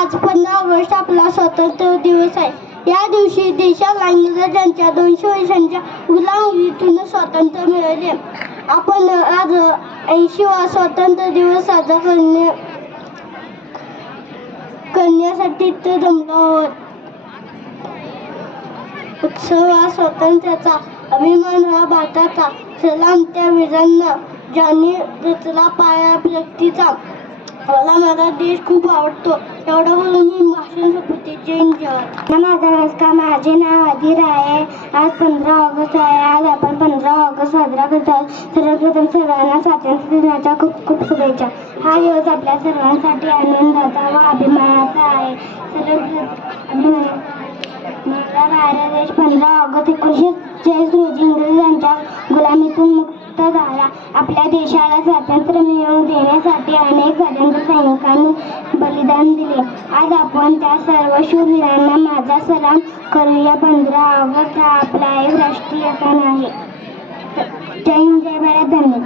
आज 15 ऑगस्ट आपला स्वातंत्र्य दिवस आहे. या दिवशी देशाला इंग्रजांच्या 200 वर्षांच्या गुलामीतून स्वातंत्र्य मिळाले. आपण आज 80वा स्वातंत्र्य दिवस साजरा करण्यासाठी इथे जमलो आहोत. उत्सव हा स्वातंत्र्याचा, अभिमान हा भारताचा. सलाम त्या वीरांना ज्यांनी रचला पाया व्यक्तीचा. मला माझा देश खूप आवडतो. एवढं बोलून मी भाषण संपवते. जय जवान. नमस्कार, माझे नाव अधीर आहे. आज 15 ऑगस्ट आहे. आज आपण 15 ऑगस्ट साजरा करत आहोत. सर्वप्रथम सर्वांना स्वातंत्र्य दिनाच्या खूप खूप शुभेच्छा. हा दिवस आपल्या सर्वांसाठी आनंदाचा व अभिमानाचा आहे. माझा भारत देश 15 ऑगस्ट 1940 रोजी इंग्रजांच्या गुलामीतून मुक्त झाला. आपल्या देशाला स्वातंत्र्य मिळवून देण्यासाठी अनेक स्वातंत्र्य सैनिकांनी बलिदान दिले. आज आपण त्या सर्व शूरवीरांना माझा सलाम करूया. 15 ऑगस्ट हा आपला एक राष्ट्रीय सण आहे. जय हिंद, जय भारत, धन्यवाद.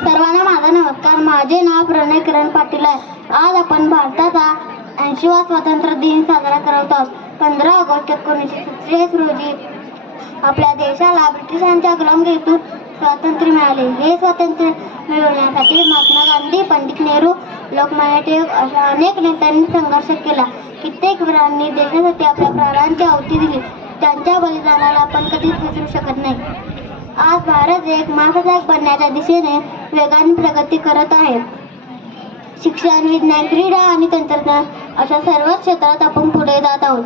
सर्वांना माझा नमस्कार. माझे नाव प्रणय किरण पाटील आहे. आज आपण भारताचा 80वा स्वातंत्र्य दिन साजरा करत आहोत. 15 ऑगस्ट 1947 रोजी आपल्या देशाला ब्रिटिशांच्या गुलामगिरीतून स्वातंत्र्य मिळाले. हे स्वातंत्र्य मिळवण्यासाठी महात्मा गांधी, पंडित नेहरू, लोकमान्य टिळक अशा अनेक नेत्यांनी संघर्ष केला. कित्येक वीरांनी देशासाठी आपल्या प्राणांची आहुती दिली. त्यांच्या बलिदानाला आपण कधीच विसरू शकत नाही. आज भारत एक महासत्ताक बनण्याच्या दिशेने वेगाने प्रगती करत आहे. शिक्षण, विज्ञान, क्रीडा आणि तंत्रज्ञान अशा सर्व क्षेत्रात आपण पुढे जात आहोत.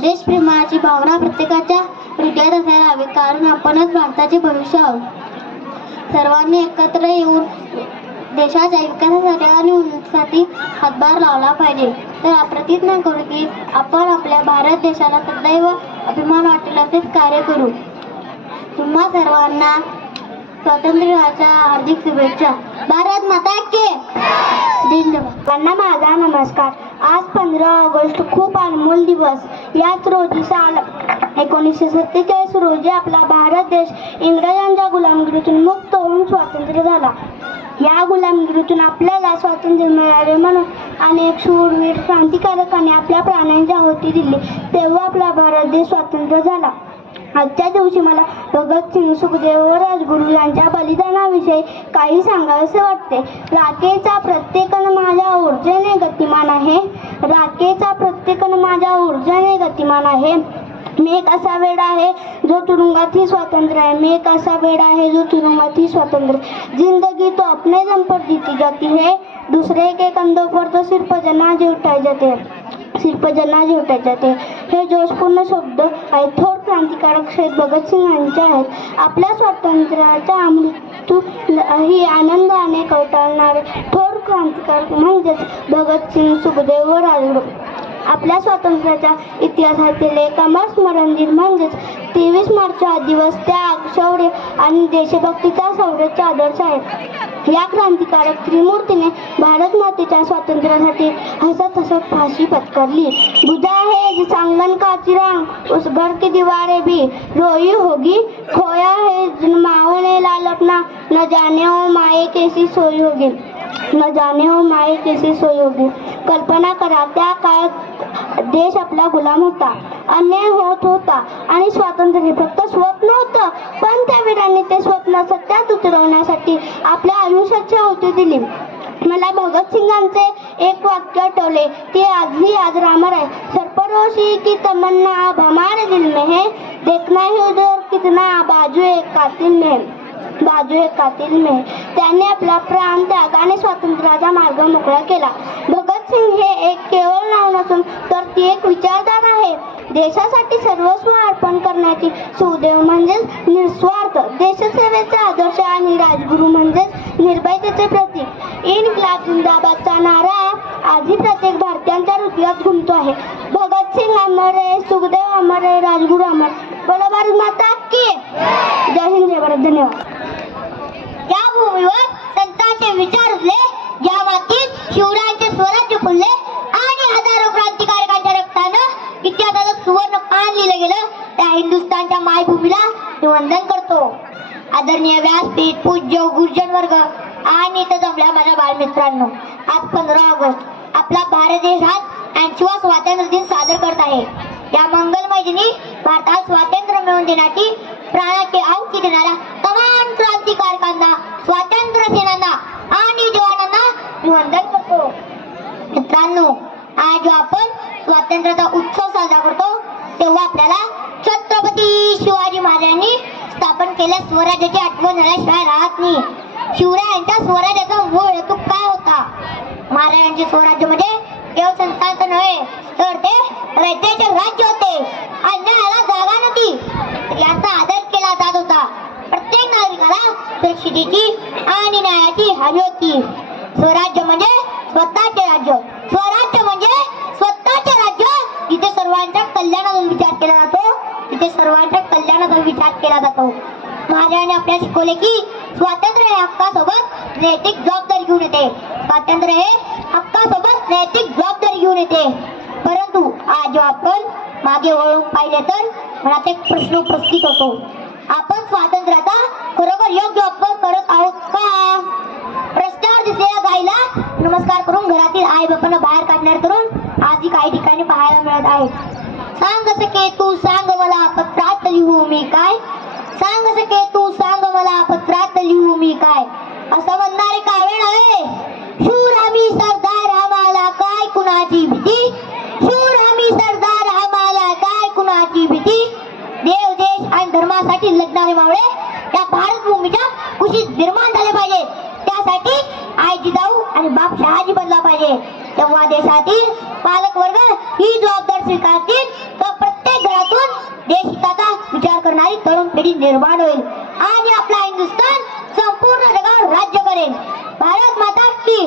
देशप्रेमाची भावना प्रत्येकाच्या हृदयात असायला हवी, कारण आपणच भारताचे भविष्य आहोत. सर्वांनी एकत्र येऊन देशाच्या विकासासाठी आणि उन्नतीसाठी हातभार लावला पाहिजे. तर अप्रतिज्ञा करू की आपण आपल्या भारत देशाला सदैव अभिमान वाटेल असेच कार्य करू. तुम्हा सर्वांना स्वातंत्र्य दिनाच्या हार्दिक शुभेच्छा. भारत माता की जय. माझा नमस्कार. आज 15 ऑगस्ट खूप अनमोल दिवस. याच रोजी साल 1947 रोजी आपला भारत देश इंग्रजांच्या गुलामगिरीतून मुक्त होऊन स्वातंत्र्य झाला. या गुलामगिरीतून आपल्याला स्वातंत्र्य मिळाले म्हणून अनेक शूरवीर क्रांतिकारकांनी आपल्या प्राणांची आहुती दिली. तेव्हा आपला भारत देश स्वतंत्र झाला. आजच्या दिवशी मला भगतसिंग, सुखदेव व राजगुरू यांच्या बलिदानाविषयी काही सांगावेसे वाटते. राखेचा प्रत्येकण माझ्या ऊर्जेने गतिमान आहे. राखेचा प्रत्येकण माझ्या ऊर्जेने गतिमान आहे. मी एक असा वेडा आहे जो तुरुंगातही स्वतंत्र आहे. मी एक असा वेडा है जो तुरुंगातही स्वतंत्र. जिंदगी तो अपने दम पर जीती जाती है. दूसरे के कंधों पर तो सिर्फ जनाजे उठाए जाते हैं. सिर्फ जनाजे उठाए जाते. हे जोशपूर्ण शब्द आहेत. थोर क्रांतिकारक शहीद भगतसिंग यांचे आहेत. आपल्या स्वातंत्र्याच्या अमृतही आनंदाने कवटाळणारे थोर क्रांतिकारक म्हणजेच भगतसिंग, सुखदेव व राजगुरू. आपल्या स्वातंत्र्याच्या इतिहासातील एक अमर स्मरण दिन म्हणजेच 23 मार्च हा दिवस त्याग, शौर्य आणि देशभक्तीचा शौर्याचे आदर्श आहेत. या क्रांतिकारक त्रिमूर्तीने भारत मातेच्या स्वातंत्र्यासाठी हसत हसत फाशी पत्करली. बुझा है जिस आंगन का चिराग उस घर की दीवारें भी रोई होगी. खोया है जिन माओ ने लाल अपना न जाने हो माए कैसी सोई होगी. न जाने हो माए कैसी सोई होगी. कल्पना करा, त्या काळात देश आपला गुलाम होता. अन्याय होत होता आणि स्वातंत्र्य फक्त स्वप्न होतं, पण त्या वीरांनी ते स्वप्न सत्यात उतरवण्यासाठी आपल्या आयुष्याची आहुती दिली. मला भगतसिंगांचे एक वाक्य आठवले, ते आजही आज रामर आहे. सरफरोशी की तमन्ना अब हमारे दिल में है. देखना ही उधर कितना बाजू एक कातिल में बाजू एक कातिल में. त्यांनी आपला प्राण त्यागाने स्वातंत्र्याचा मार्ग मोकळा केला. भगतसिंग हे एक केवळ नाव नसून तर ती एक विचारधारा आहे. देशासाठी सर्वस्व अर्पण करण्याची. सुखदेव म्हणजेच निस्वार्थ देशसेवेचे आदर्श आणि राजगुरू म्हणजेच निर्भयतेचे प्रतीक. इन्क्लाब जिंदाबादचा नारा आजही प्रत्येक भारतीयांच्या हृदयात घुमतो आहे. भगतसिंग अमर आहे, सुखदेव अमर आहे, राजगुरू अमर. बोलो भारत माता की जय हिंद, जय भारत, धन्यवाद. या भूमीवर संतांचे विचार उरले, या मातीत शिवरायांचे स्वराज्य फुलले आणि हजारो क्रांतिकारकांच्या रक्तानं इतिहासाचं सुवर्ण पान लिहिलं गेलं. त्या हिंदुस्थानच्या मायभूमीला मी वंदन करतो. आदरणीय व्यासपीठ, पूज्य गुरुजन वर्ग आणि इथं जमल्या माझ्या बालमित्रांनो, आज 15 ऑगस्ट आपला भारत देश हा 80वा स्वातंत्र्य दिन साजरा करत आहे. या मंगलमय दिनी भारतात स्वातंत्र्य मिळवून देण्याची प्राणाची आहुती देणाऱ्या तमाम क्रांतिकारकांना, स्वातंत्र्य सेनांना आणि जवानांना मी वंदन करतो. मित्रांनो, आज जो आपण स्वातंत्र्याचा उत्सव साजरा करतो तेव्हा आपल्याला छत्रपती शिवाजी महाराजांनी स्थापन केलेल्या स्वराज्याची आठवण झाल्याशिवाय राहत नाही. शिवरायांच्या स्वराज्याचा मूळ हेतू काय होता? महाराजांचे स्वराज्य म्हणजे केवळ संतांचं नव्हे तर ते रयतेचे राज्य होते. अन्यायाला जागा नव्हती, यांचा आदर केला जात होता. प्रत्येक नागरिकाला सुरक्षितेची आणि न्यायाची हवी होती. स्वराज्य म्हणजे स्वतःचे राज्य. स्वराज्य म्हणजे स्वतःचे राज्य जिथे सर्वांच्या कल्याणाचा विचार केला जातो, तिथे सर्वांच्या कल्याणाचा विचार केला जातो. महाराजांनी आपल्याला शिकवले की स्वातंत्र्य हे हक्कासोबत नैतिक जबाबदारी घेऊन येते. स्वातंत्र्य हे हक्कासोबत नैतिक जबाबदारी घेऊन येते. परंतु आज जेव्हा आपण मागे वळून पाहिले तर मनात एक प्रश्न उपस्थित होतो. आपण स्वातंत्र्याचा खरोखर योग्य वापर करत आहोत का? रस्त्यावर दिसलेल्या गाईला नमस्कार करून घरातील आई बापांना बाहेर काढणारे तरुण आजही काही ठिकाणी पाहायला मिळत आहेत. सांग सके तू सांग मला पत्रात लिहू मी काय, सांग सके तू सांग मला पत्रात लिहू मी काय, असं म्हणणारे कावे नव्हे. शूर आम्ही सरदार आम्हाला काय कुणाची भीती, शूर आम्ही सरदार आम्हाला काय कुणाची भीती. देव देश आणि धर्मासाठी लढणारे मावळे या भारत भूमीच्या कुशीत निर्माण झाले पाहिजे. त्यासाठी आई जिजाऊ आणि बाप शहाजी बनला पाहिजे. तेव्हा देशातील पालक वर्ग ही जबाबदारी स्वीकारतील तर प्रत्येक घरातून देश हिताचा विचार करणारी तरुण पिढी निर्माण होईल आणि आपला हिंदुस्थान संपूर्ण जगावर राज्य करेल. भारत माता की